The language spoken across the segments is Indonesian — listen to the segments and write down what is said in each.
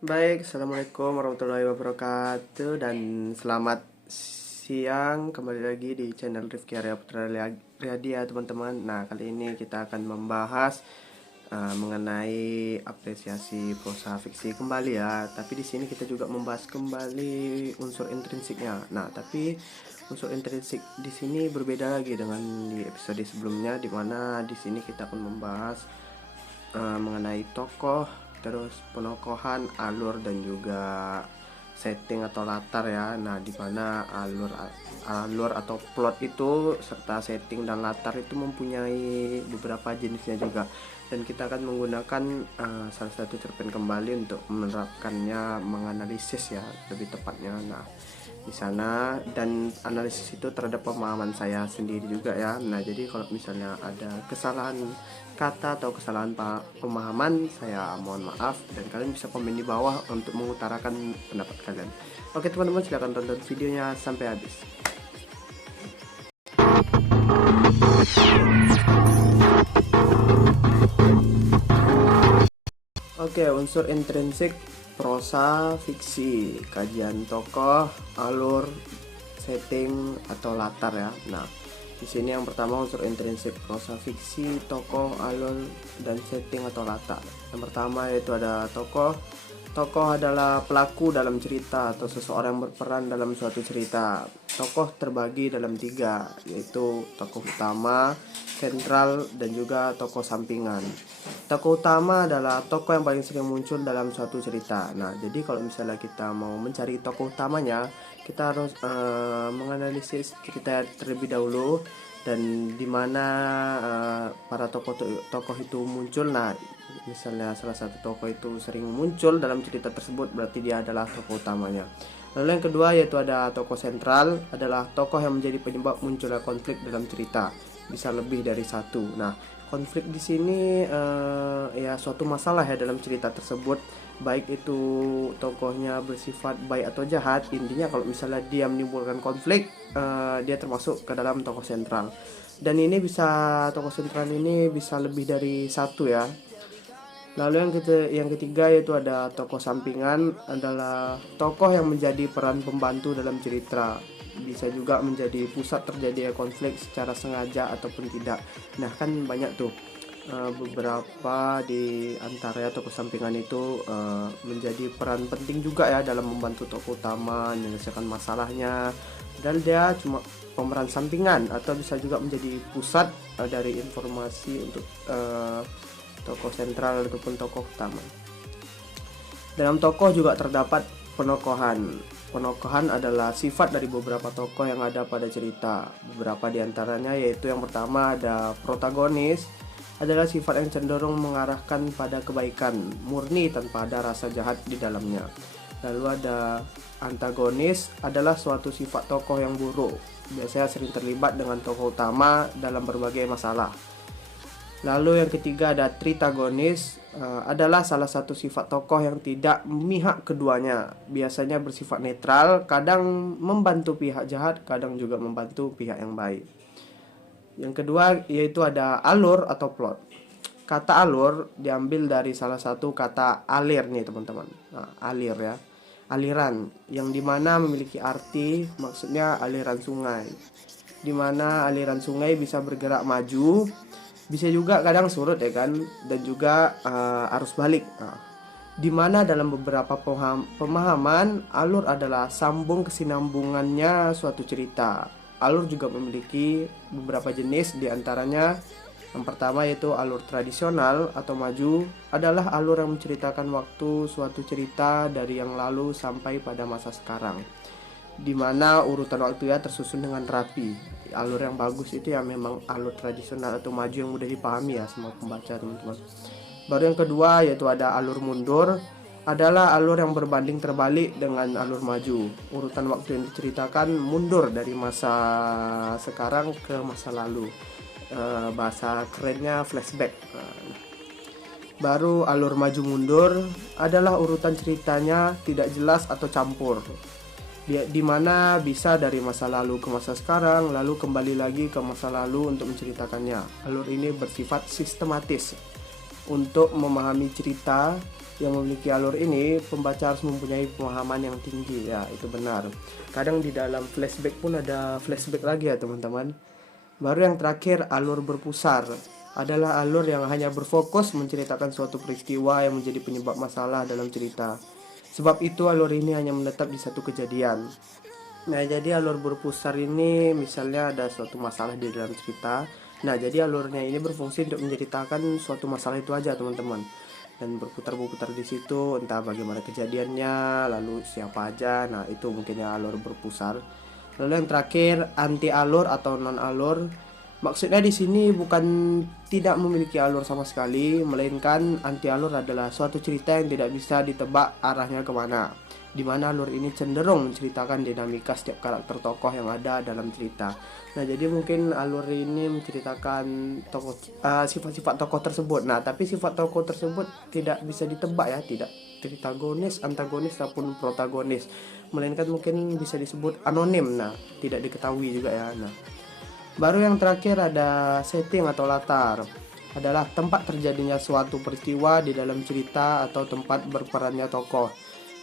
Baik, Assalamualaikum warahmatullahi wabarakatuh dan selamat siang kembali lagi di channel Rifki Arya Putra Riyadi ya teman-teman. Nah, kali ini kita akan membahas mengenai apresiasi prosa fiksi kembali ya. Tapi di sini kita juga membahas kembali unsur intrinsiknya. Nah, tapi unsur intrinsik di sini berbeda lagi dengan di episode sebelumnya, di mana di sini kita akan membahas mengenai tokoh, terus penokohan, alur dan juga setting atau latar ya. Nah, di mana alur atau plot itu serta setting dan latar itu mempunyai beberapa jenisnya juga. Dan kita akan menggunakan salah satu cerpen kembali untuk menerapkannya, menganalisis ya lebih tepatnya. Nah, di sana dan analisis itu terhadap pemahaman saya sendiri juga ya. Nah, jadi kalau misalnya ada kesalahan kata atau kesalahan pemahaman, saya mohon maaf dan kalian bisa komen di bawah untuk mengutarakan pendapat kalian. Oke teman-teman, silahkan tonton videonya sampai habis. Oke, unsur intrinsik prosa fiksi, kajian tokoh, alur, setting atau latar ya. Nah, di sini yang pertama unsur intrinsik prosa fiksi, tokoh, alur dan setting atau latar. Yang pertama yaitu ada tokoh. Tokoh adalah pelaku dalam cerita atau seseorang yang berperan dalam suatu cerita. Tokoh terbagi dalam tiga, yaitu tokoh utama, sentral, dan juga tokoh sampingan. Tokoh utama adalah tokoh yang paling sering muncul dalam suatu cerita. Nah, jadi kalau misalnya kita mau mencari tokoh utamanya, kita harus menganalisis cerita terlebih dahulu dan di mana para tokoh itu muncul. Nah, misalnya salah satu tokoh itu sering muncul dalam cerita tersebut, berarti dia adalah tokoh utamanya. Lalu yang kedua yaitu ada tokoh sentral, adalah tokoh yang menjadi penyebab munculnya konflik dalam cerita, bisa lebih dari satu. Nah, konflik di sini ya suatu masalah ya dalam cerita tersebut, baik itu tokohnya bersifat baik atau jahat. Intinya kalau misalnya dia menimbulkan konflik, dia termasuk ke dalam tokoh sentral. Dan ini bisa, tokoh sentral ini bisa lebih dari satu ya. Lalu yang ketiga yaitu ada tokoh sampingan, adalah tokoh yang menjadi peran pembantu dalam cerita, bisa juga menjadi pusat terjadinya konflik secara sengaja ataupun tidak. Nah, kan banyak tuh beberapa di antara tokoh sampingan itu menjadi peran penting juga ya dalam membantu tokoh utama menyelesaikan masalahnya, dan dia cuma pemeran sampingan atau bisa juga menjadi pusat dari informasi untuk tokoh sentral ataupun tokoh utama. Dalam tokoh juga terdapat penokohan. Penokohan adalah sifat dari beberapa tokoh yang ada pada cerita. Beberapa diantaranya yaitu yang pertama ada protagonis, adalah sifat yang cenderung mengarahkan pada kebaikan murni tanpa ada rasa jahat di dalamnya. Lalu ada antagonis, adalah suatu sifat tokoh yang buruk, biasanya sering terlibat dengan tokoh utama dalam berbagai masalah. Lalu yang ketiga ada tritagonis, adalah salah satu sifat tokoh yang tidak memihak keduanya, biasanya bersifat netral, kadang membantu pihak jahat, kadang juga membantu pihak yang baik. Yang kedua yaitu ada alur atau plot. Kata alur diambil dari salah satu kata alir nih teman-teman. Nah, alir ya, aliran, yang dimana memiliki arti, maksudnya aliran sungai, dimana aliran sungai bisa bergerak maju, bisa juga kadang surut ya kan, dan juga arus balik. Nah, dimana dalam beberapa pemahaman alur adalah sambung kesinambungannya suatu cerita. Alur juga memiliki beberapa jenis, diantaranya yang pertama yaitu alur tradisional atau maju, adalah alur yang menceritakan waktu suatu cerita dari yang lalu sampai pada masa sekarang, dimana urutan waktunya tersusun dengan rapi. Alur yang bagus itu ya memang alur tradisional atau maju yang mudah dipahami ya semua pembaca teman-teman. Baru yang kedua yaitu ada alur mundur, adalah alur yang berbanding terbalik dengan alur maju. Urutan waktu yang diceritakan mundur dari masa sekarang ke masa lalu, bahasa kerennya flashback. Baru alur maju mundur, adalah urutan ceritanya tidak jelas atau campur, di mana bisa dari masa lalu ke masa sekarang, lalu kembali lagi ke masa lalu untuk menceritakannya. Alur ini bersifat sistematis untuk memahami cerita yang memiliki alur ini, pembaca harus mempunyai pemahaman yang tinggi, ya itu benar. Kadang di dalam flashback pun ada flashback lagi ya teman-teman. Baru yang terakhir, alur berpusar adalah alur yang hanya berfokus menceritakan suatu peristiwa yang menjadi penyebab masalah dalam cerita. Sebab itu alur ini hanya menetap di satu kejadian. Nah, jadi alur berpusar ini misalnya ada suatu masalah di dalam cerita. Nah, jadi alurnya ini berfungsi untuk menceritakan suatu masalah itu aja, teman-teman. Dan berputar-putar di situ, entah bagaimana kejadiannya, lalu siapa aja. Nah, itu mungkin ya alur berpusar. Lalu yang terakhir, anti alur atau non alur. Maksudnya di sini bukan tidak memiliki alur sama sekali, melainkan anti alur adalah suatu cerita yang tidak bisa ditebak arahnya kemana, di mana alur ini cenderung menceritakan dinamika setiap karakter tokoh yang ada dalam cerita. Nah, jadi mungkin alur ini menceritakan tokoh, sifat-sifat tokoh tersebut. Nah, tapi sifat tokoh tersebut tidak bisa ditebak ya, tidak tritagonis, antagonis ataupun protagonis, melainkan mungkin bisa disebut anonim. Nah, tidak diketahui juga ya. Nah, baru yang terakhir ada setting atau latar, adalah tempat terjadinya suatu peristiwa di dalam cerita atau tempat berperannya tokoh.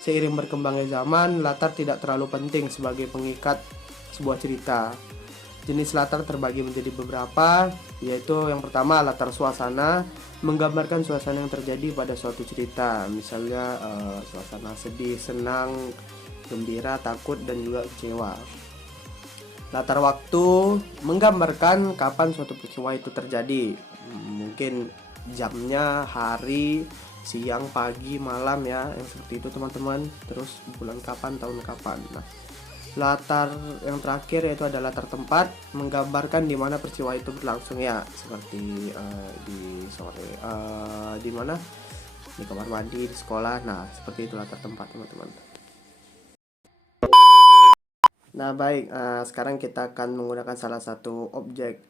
Seiring berkembangnya zaman, latar tidak terlalu penting sebagai pengikat sebuah cerita. Jenis latar terbagi menjadi beberapa, yaitu yang pertama latar suasana, menggambarkan suasana yang terjadi pada suatu cerita. Misalnya suasana sedih, senang, gembira, takut, dan juga kecewa. Latar waktu, menggambarkan kapan suatu peristiwa itu terjadi. Mungkin jamnya, hari, siang, pagi, malam ya, yang seperti itu teman-teman. Terus bulan kapan, tahun kapan. Nah, latar yang terakhir yaitu ada latar tempat, menggambarkan di mana peristiwa itu berlangsung ya, seperti di sore, di mana, di kamar mandi, di sekolah. Nah, seperti itu latar tempat teman-teman. Nah, baik, sekarang kita akan menggunakan salah satu objek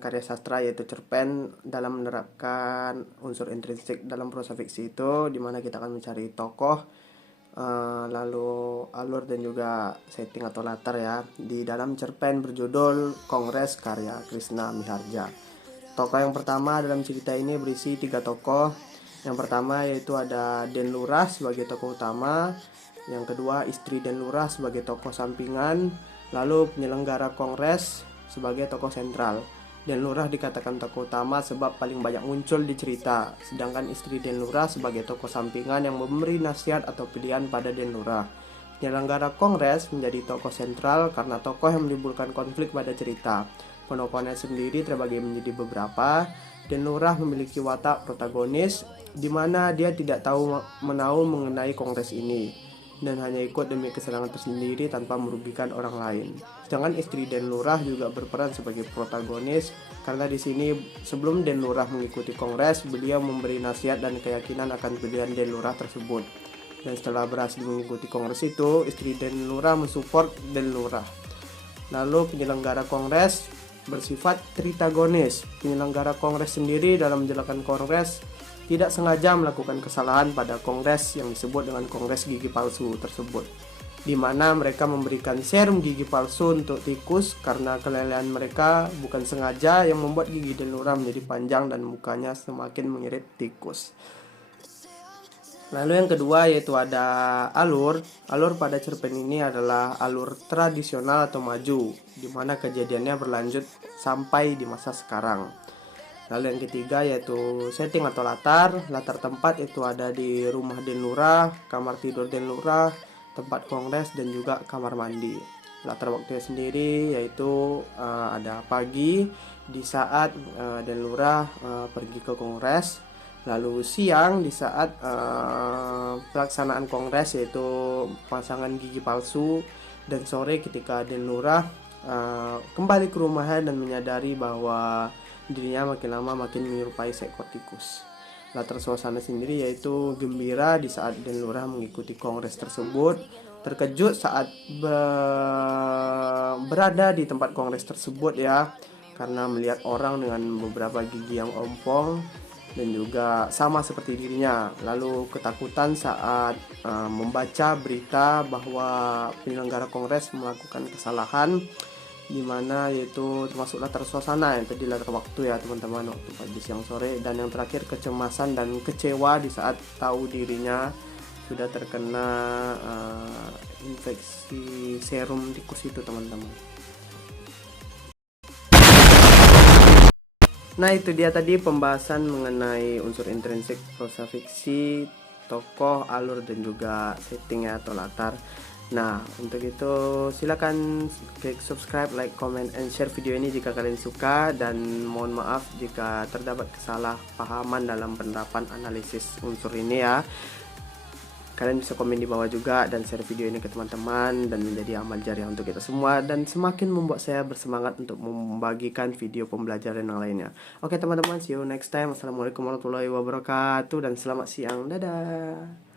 karya sastra yaitu cerpen dalam menerapkan unsur intrinsik dalam prosa fiksi itu, dimana kita akan mencari tokoh, lalu alur dan juga setting atau latar ya, di dalam cerpen berjudul Kongres karya Krishna Miharja. Tokoh yang pertama dalam cerita ini berisi 3 tokoh. Yang pertama yaitu ada Den Lurah sebagai tokoh utama, yang kedua istri Den Lurah sebagai tokoh sampingan, lalu penyelenggara kongres sebagai tokoh sentral. Den Lurah dikatakan tokoh utama sebab paling banyak muncul di cerita, sedangkan istri Den Lurah sebagai tokoh sampingan yang memberi nasihat atau pilihan pada Den Lurah. Penyelenggara kongres menjadi tokoh sentral karena tokoh yang menimbulkan konflik pada cerita. Penokohannya sendiri terbagi menjadi beberapa. Den Lurah memiliki watak protagonis, di mana dia tidak tahu menahu mengenai kongres ini dan hanya ikut demi kesenangan tersendiri tanpa merugikan orang lain. Sedangkan istri Den Lurah juga berperan sebagai protagonis karena di sini sebelum Den Lurah mengikuti kongres, beliau memberi nasihat dan keyakinan akan pilihan Den Lurah tersebut. Dan setelah berhasil mengikuti kongres itu, istri Den Lurah mensupport Den Lurah. Lalu penyelenggara kongres bersifat tritagonis. Penyelenggara kongres sendiri dalam menjalankan kongres tidak sengaja melakukan kesalahan pada kongres yang disebut dengan kongres gigi palsu tersebut, di mana mereka memberikan serum gigi palsu untuk tikus karena kelelahan mereka bukan sengaja yang membuat gigi Den Lurah menjadi panjang dan mukanya semakin mengirit tikus. Lalu yang kedua yaitu ada alur. Alur pada cerpen ini adalah alur tradisional atau maju, di mana kejadiannya berlanjut sampai di masa sekarang. Lalu yang ketiga yaitu setting atau latar. Latar tempat itu ada di rumah Den Lurah, kamar tidur Den Lurah, tempat kongres, dan juga kamar mandi. Latar waktunya sendiri yaitu ada pagi di saat Den Lurah pergi ke kongres, lalu siang di saat pelaksanaan kongres yaitu pasangan gigi palsu, dan sore ketika Den Lurah kembali ke rumahnya dan menyadari bahwa dirinya makin lama makin menyerupai seekor tikus. Latar suasana sendiri yaitu gembira di saat Den Lurah mengikuti kongres tersebut, terkejut saat berada di tempat kongres tersebut ya, karena melihat orang dengan beberapa gigi yang ompong dan juga sama seperti dirinya. Lalu ketakutan saat membaca berita bahwa penyelenggara kongres melakukan kesalahan, dimana yaitu termasuk latar suasana, yang tadi latar waktu ya teman-teman, waktu pagi siang sore, dan yang terakhir kecemasan dan kecewa di saat tahu dirinya sudah terkena infeksi serum tikus itu teman-teman. Nah itu dia tadi pembahasan mengenai unsur intrinsik prosa fiksi, tokoh, alur, dan juga setting atau latar. Nah untuk itu silakan klik subscribe, like, comment, and share video ini jika kalian suka, dan mohon maaf jika terdapat kesalahpahaman dalam penerapan analisis unsur ini ya. Kalian bisa komen di bawah juga dan share video ini ke teman-teman dan menjadi amal jariah untuk kita semua, dan semakin membuat saya bersemangat untuk membagikan video pembelajaran yang lainnya. Oke teman-teman, see you next time. Assalamualaikum warahmatullahi wabarakatuh dan selamat siang. Dadah.